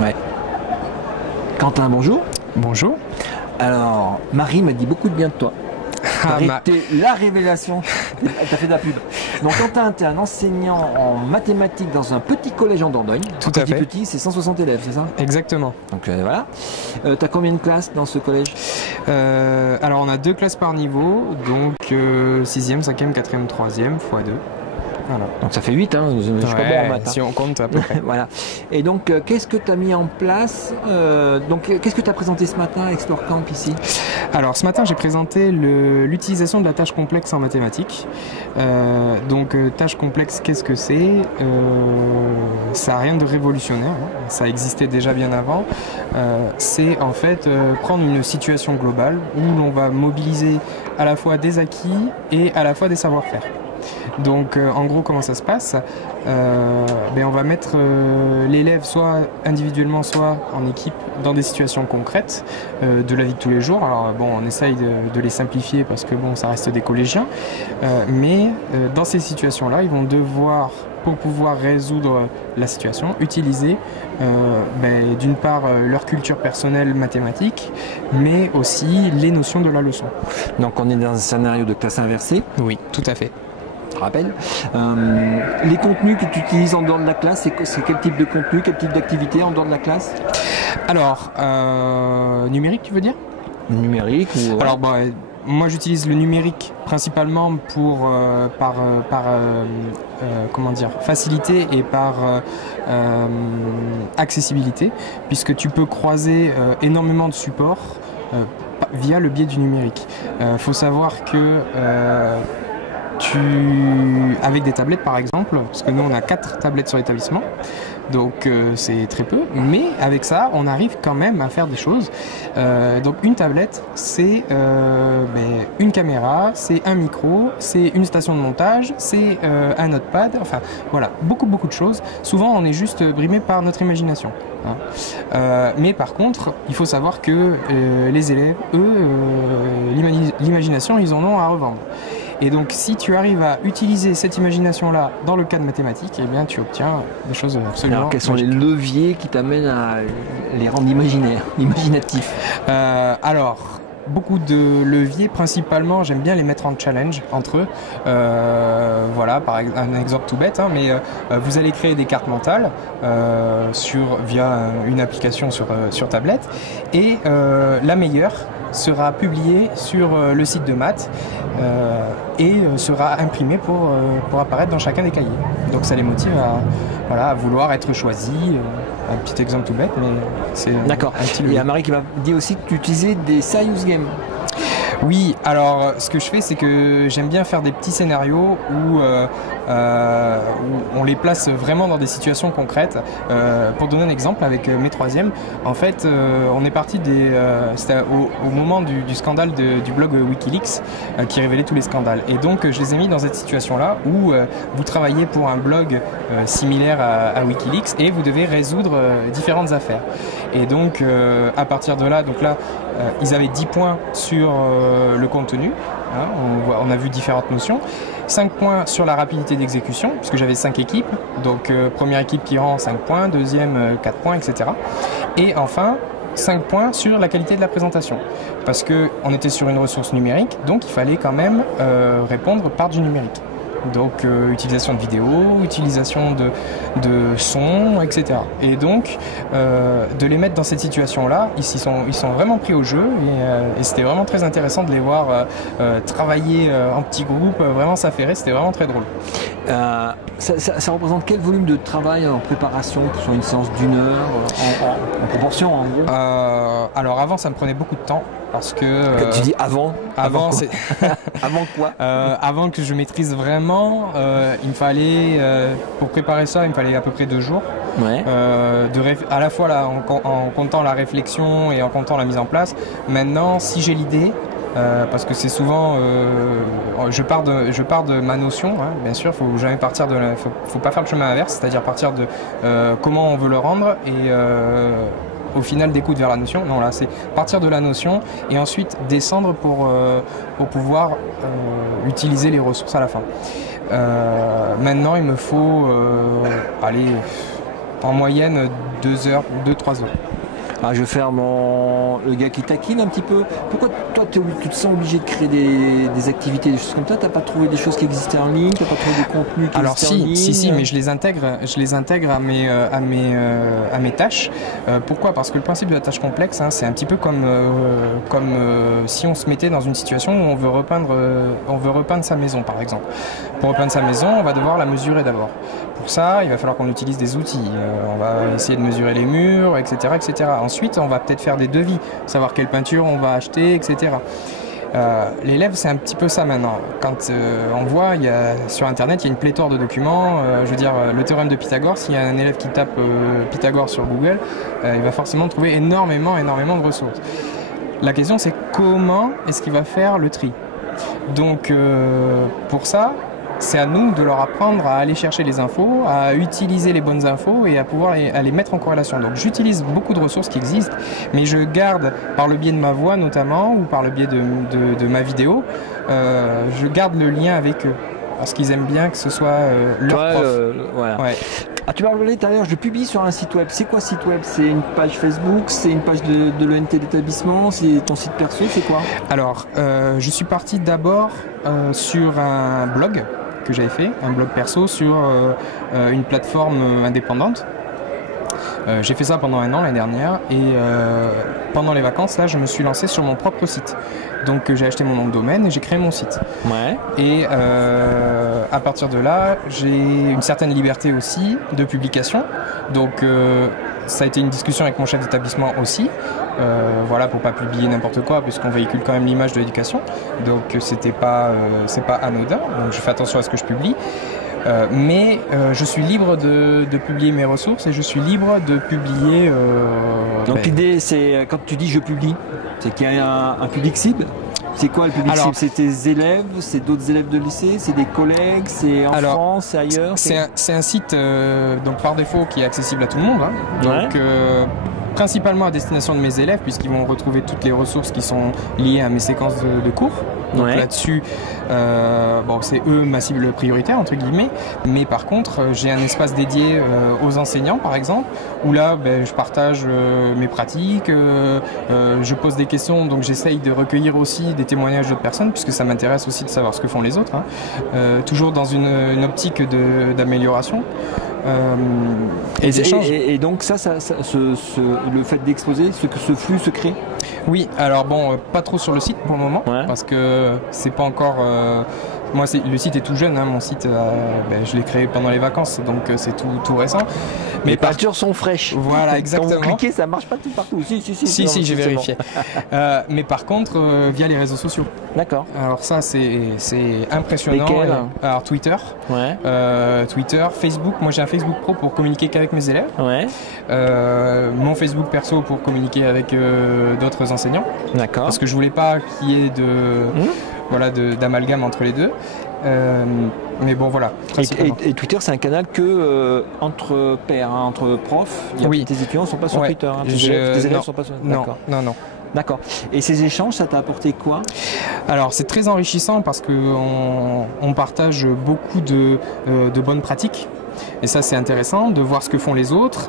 Ouais. Quentin, bonjour. Bonjour. Alors, Marie m'a dit beaucoup de bien de toi. T'es la révélation. T'as fait de la pub. Donc Quentin, t'es un enseignant en mathématiques dans un petit collège en Dordogne. Tout à fait. Petit, c'est 160 élèves, c'est ça? Exactement. Donc voilà. T'as combien de classes dans ce collège? Alors on a 2 classes par niveau, donc 6e, 5e, 4e, 3e, x2. Voilà. Donc ça fait 8, hein. Je suis pas bon en maths. Si on compte à peu près. Voilà. Et donc qu'est-ce que tu as mis en place qu'est-ce que tu as présenté ce matin à Explore Camp ici? Alors ce matin j'ai présenté l'utilisation de la tâche complexe en mathématiques. Tâche complexe, qu'est-ce que c'est? Ça n'a rien de révolutionnaire, hein. Ça existait déjà bien avant. C'est en fait prendre une situation globale où l'on va mobiliser à la fois des acquis et à la fois des savoir-faire. Donc en gros comment ça se passe, on va mettre l'élève soit individuellement soit en équipe dans des situations concrètes de la vie de tous les jours. Alors on essaye de les simplifier parce que ça reste des collégiens, mais dans ces situations là ils vont devoir, pour pouvoir résoudre la situation, utiliser d'une part leur culture personnelle mathématique, mais aussi les notions de la leçon. Donc on est dans un scénario de classe inversée. Oui, tout à fait. Rappel. Les contenus que tu utilises en dehors de la classe, c'est quel type de contenu, quel type d'activité en dehors de la classe? Alors, numérique, tu veux dire? Numérique ou... Ouais. Alors, moi j'utilise le numérique principalement pour facilité et par accessibilité, puisque tu peux croiser énormément de supports via le biais du numérique. Faut savoir que avec des tablettes par exemple, parce que nous on a 4 tablettes sur l'établissement, donc c'est très peu, mais avec ça on arrive quand même à faire des choses. Donc une tablette c'est une caméra, c'est un micro, c'est une station de montage, c'est un notepad, enfin voilà, beaucoup de choses. Souvent on est juste brimé par notre imagination, hein. Mais par contre il faut savoir que les élèves, eux, l'imagination ils en ont à revendre. Et donc si tu arrives à utiliser cette imagination-là dans le cas de mathématiques, eh bien tu obtiens des choses absolument... Alors quels sont les leviers qui t'amènent à les rendre imaginatifs? Alors, beaucoup de leviers, principalement j'aime bien les mettre en challenge entre eux. Voilà, par exemple, un exemple tout bête, hein, mais vous allez créer des cartes mentales via une application sur tablette, et la meilleure sera publiée sur le site de maths et sera imprimée pour apparaître dans chacun des cahiers. Donc ça les motive à vouloir être choisis. Un petit exemple tout bête, mais c'est... D'accord. Il y a Marie qui m'a dit aussi que tu utilisais des serious games. Oui, alors ce que je fais, c'est que j'aime bien faire des petits scénarios où on les place vraiment dans des situations concrètes. Pour donner un exemple, avec mes 3e, en fait, on est parti c'était au moment du scandale du blog Wikileaks qui révélait tous les scandales. Et donc, je les ai mis dans cette situation-là où vous travaillez pour un blog similaire à Wikileaks et vous devez résoudre différentes affaires. Et donc, à partir de là, ils avaient 10 points sur le contenu, hein, on a vu différentes notions, 5 points sur la rapidité d'exécution, puisque j'avais 5 équipes, donc première équipe qui rend 5 points, deuxième 4 points, etc. Et enfin, 5 points sur la qualité de la présentation, parce qu'on était sur une ressource numérique, donc il fallait quand même répondre par du numérique. Donc utilisation de vidéo, utilisation de son, etc. Et donc de les mettre dans cette situation-là, ils sont vraiment pris au jeu, et c'était vraiment très intéressant de les voir travailler en petits groupes, vraiment s'affairer, c'était vraiment très drôle. Ça représente quel volume de travail en préparation sur une séance d'1 heure en proportion en gros? Alors avant ça me prenait beaucoup de temps. Parce que tu dis avant c'est avant quoi? Avant que je maîtrise vraiment, il me fallait pour préparer ça, il me fallait à peu près 2 jours. Ouais. À la fois là, en comptant la réflexion et en comptant la mise en place. Maintenant, si j'ai l'idée, parce que c'est souvent je pars de ma notion, hein, bien sûr, faut jamais partir faut pas faire le chemin inverse, c'est-à-dire partir de comment on veut le rendre et au final d'écoute vers la notion. Non, là c'est partir de la notion et ensuite descendre pour pouvoir utiliser les ressources à la fin. Maintenant il me faut aller en moyenne 2 heures, 2-3 heures. Ah, je vais faire le gars qui taquine un petit peu. Pourquoi toi tu te sens obligé de créer des activités, des choses comme ça? T'as pas trouvé des choses qui existaient en ligne? T'as pas trouvé des contenus qui existaient en ligne? Si, mais je les intègre à mes tâches. Pourquoi? Parce que le principe de la tâche complexe, hein, c'est un petit peu comme si on se mettait dans une situation où on veut repeindre sa maison, par exemple. Pour repeindre sa maison, on va devoir la mesurer d'abord. Pour ça, il va falloir qu'on utilise des outils. On va essayer de mesurer les murs, etc., etc. Ensuite, on va peut-être faire des devis, savoir quelle peinture on va acheter, etc. L'élève, c'est un petit peu ça maintenant. Quand on voit, sur Internet, il y a une pléthore de documents. Je veux dire, le théorème de Pythagore, s'il y a un élève qui tape Pythagore sur Google, il va forcément trouver énormément de ressources. La question, c'est comment est-ce qu'il va faire le tri? Donc, pour ça, c'est à nous de leur apprendre à aller chercher les infos, à utiliser les bonnes infos et à pouvoir les mettre en corrélation. Donc j'utilise beaucoup de ressources qui existent, mais je garde, par le biais de ma voix notamment, ou par le biais de ma vidéo, je garde le lien avec eux. Parce qu'ils aiment bien que ce soit leur prof. Voilà. Ouais. Ah, tu parlais tout à l'heure, je publie sur un site web. C'est quoi site web? C'est une page Facebook? C'est une page de l'ENT d'établissement? C'est ton site perso? C'est quoi? Alors, je suis parti d'abord sur un blog que j'avais fait, un blog perso sur une plateforme indépendante. J'ai fait ça pendant 1 an l'année dernière et pendant les vacances, là, je me suis lancé sur mon propre site. Donc j'ai acheté mon nom de domaine et j'ai créé mon site. Ouais. Et à partir de là, j'ai une certaine liberté aussi de publication. Donc ça a été une discussion avec mon chef d'établissement aussi. Voilà, pour pas publier n'importe quoi, puisqu'on véhicule quand même l'image de l'éducation. Donc c'est pas anodin. Donc je fais attention à ce que je publie. Mais je suis libre de publier mes ressources et je suis libre de publier. Donc l'idée, c'est quand tu dis je publie, c'est qu'il y a un public cible. C'est quoi le public cible? C'est tes élèves, c'est d'autres élèves de lycée, c'est des collègues, c'est en France, c'est ailleurs? C'est un site donc par défaut qui est accessible à tout le monde. Hein. Donc principalement à destination de mes élèves, puisqu'ils vont retrouver toutes les ressources qui sont liées à mes séquences de cours. Donc là-dessus, c'est eux ma cible prioritaire entre guillemets. Mais par contre, j'ai un espace dédié aux enseignants, par exemple, où là, je partage mes pratiques, je pose des questions, donc j'essaye de recueillir aussi des témoignages d'autres personnes, puisque ça m'intéresse aussi de savoir ce que font les autres. Hein. Toujours dans une optique d'amélioration. Et donc le fait d'exposer, ce flux se crée? Oui, alors pas trop sur le site pour le moment, parce que c'est pas encore... Moi, le site est tout jeune, hein, mon site, je l'ai créé pendant les vacances, donc c'est tout récent. Mais les peintures sont fraîches. Voilà, exactement. Quand vous cliquez, ça marche pas tout partout. Si, j'ai vérifié. Mais par contre, via les réseaux sociaux. D'accord. Alors ça, c'est impressionnant. Lesquels? Alors Twitter, Facebook. Moi, j'ai un Facebook Pro pour communiquer qu'avec mes élèves. Mon Facebook perso pour communiquer avec d'autres enseignants. D'accord. Parce que je voulais pas qu'il y ait d'amalgame entre les deux. Mais bon, voilà. Et Twitter, c'est un canal que entre pairs, hein, entre profs. Tes étudiants ne sont pas sur Twitter. Hein, tes élèves ne sont pas sur Twitter. Non. D'accord. Et ces échanges, ça t'a apporté quoi? Alors, c'est très enrichissant parce qu'on partage beaucoup de bonnes pratiques. Et ça, c'est intéressant de voir ce que font les autres,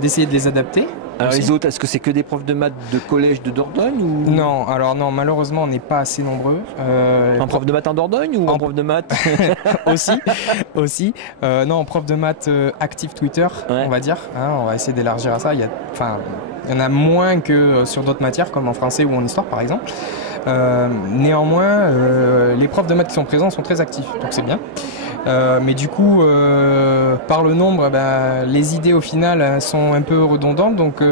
d'essayer de les adapter. Alors les autres, est-ce que c'est que des profs de maths de collège de Dordogne ou... Non, malheureusement, on n'est pas assez nombreux. Un prof de maths en Dordogne ou un prof de maths Aussi. Non, prof de maths actif Twitter, on va dire. Hein, on va essayer d'élargir à ça. Il y en a moins que sur d'autres matières, comme en français ou en histoire, par exemple. Néanmoins, les profs de maths qui sont présents sont très actifs, donc c'est bien. Mais du coup, par le nombre, les idées au final sont un peu redondantes. Donc,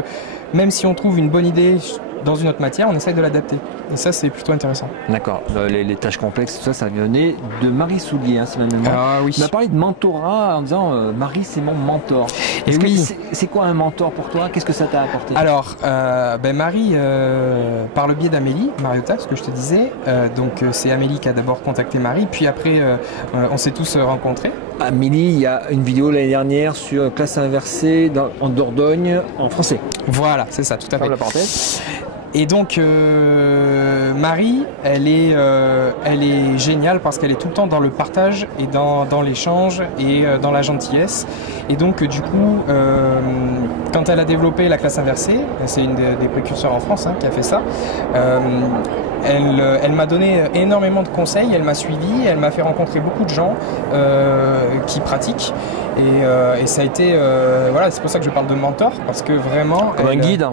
même si on trouve une bonne idée dans une autre matière, on essaye de l'adapter. Et ça, c'est plutôt intéressant. D'accord. Les tâches complexes, tout ça, ça venait de Marie Soulier, hein, c'est ma mémoire. Ah oui. On a parlé de mentorat en disant Marie, c'est mon mentor. C'est quoi un mentor pour toi? Qu'est-ce que ça t'a apporté? Alors, Marie, par le biais d'Amélie, Mariota, ce que je te disais, donc c'est Amélie qui a d'abord contacté Marie, puis après, on s'est tous rencontrés. Amélie, il y a une vidéo l'année dernière sur classe inversée en Dordogne en français. Voilà, c'est ça, tout à fait. La parenthèse. Et donc Marie, elle est géniale parce qu'elle est tout le temps dans le partage et dans l'échange et dans la gentillesse. Et donc du coup, quand elle a développé la classe inversée, c'est une des précurseurs en France qui a fait ça, elle m'a donné énormément de conseils, elle m'a suivi, elle m'a fait rencontrer beaucoup de gens qui pratiquent. Et ça a été, voilà, c'est pour ça que je parle de mentor, parce que vraiment... Comme un guide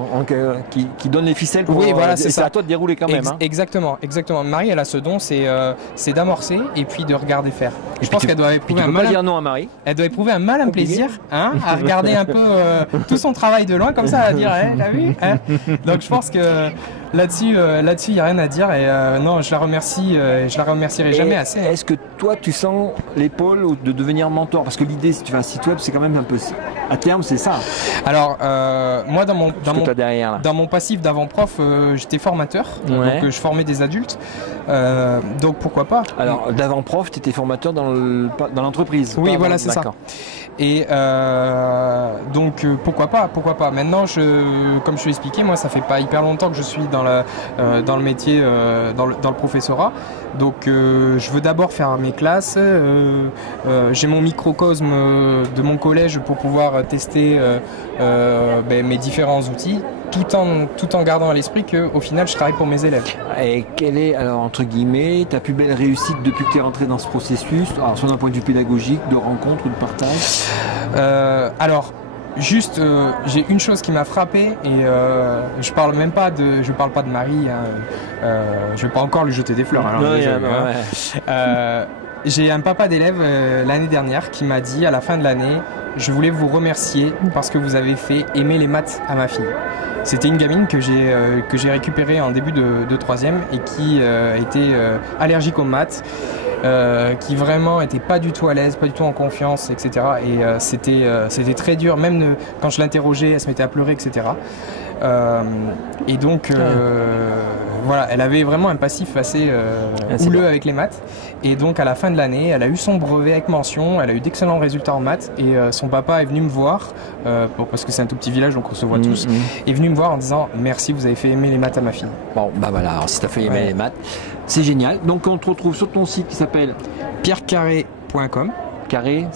qui donne les ficelles pour... Oui, voilà, c'est à toi de dérouler quand même. Exactement. Marie, elle a ce don, c'est d'amorcer et puis de regarder faire. Et je pense qu'elle doit éprouver un malin... dire non à Marie. Elle doit éprouver un malin plaisir à regarder un peu tout son travail de loin, comme ça, à dire, t'as vu Donc je pense que là-dessus, il n'y a rien à dire. Et non, je la remercie, je la remercierai jamais assez. Est-ce que toi, tu sens l'épaule de devenir mentor? Parce que l'idée, si tu fais un site web, c'est quand même un peu... À terme, c'est ça. Alors, moi, dans mon passif d'avant-prof, j'étais formateur. Ouais. Donc, je formais des adultes. Donc, pourquoi pas? Alors, d'avant-prof, tu étais formateur dans l'entreprise. Oui, voilà, c'est ça. Et donc, pourquoi pas? Maintenant, comme je te l'ai expliqué, moi, ça fait pas hyper longtemps que je suis dans le métier, dans le professorat. Donc, je veux d'abord faire mes classes. J'ai mon microcosme de mon collège pour pouvoir tester mes différents outils, tout en gardant à l'esprit qu'au final, je travaille pour mes élèves. Et quelle est, alors, entre guillemets, ta plus belle réussite depuis que tu es rentré dans ce processus, alors, soit d'un point de vue pédagogique, de rencontre ou de partage? Alors, juste, j'ai une chose qui m'a frappé et je parle pas de Marie. Je vais pas encore lui jeter des fleurs. J'ai un papa d'élève l'année dernière qui m'a dit à la fin de l'année, je voulais vous remercier parce que vous avez fait aimer les maths à ma fille. C'était une gamine que j'ai récupérée en début de troisième et qui était allergique aux maths. Qui vraiment était pas du tout à l'aise, pas du tout en confiance, etc. Et c'était très dur, même quand je l'interrogeais, elle se mettait à pleurer, etc. Et donc, voilà, elle avait vraiment un passif assez houleux avec les maths. Et donc, à la fin de l'année, elle a eu son brevet avec mention, elle a eu d'excellents résultats en maths. Et son papa est venu me voir, parce que c'est un tout petit village, donc on se voit tous, est venu me voir en disant « Merci, vous avez fait aimer les maths à ma fille ». Bon, bah voilà, alors si tu as fait aimer les maths, c'est génial. Donc, on te retrouve sur ton site qui s'appelle pierrecarré.com. Carré,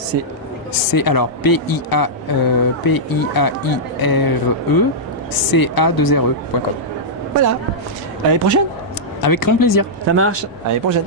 c'est alors PIAIRE.ca2re.com. Voilà. À l'année prochaine. Avec grand plaisir. Ça marche. À l'année prochaine.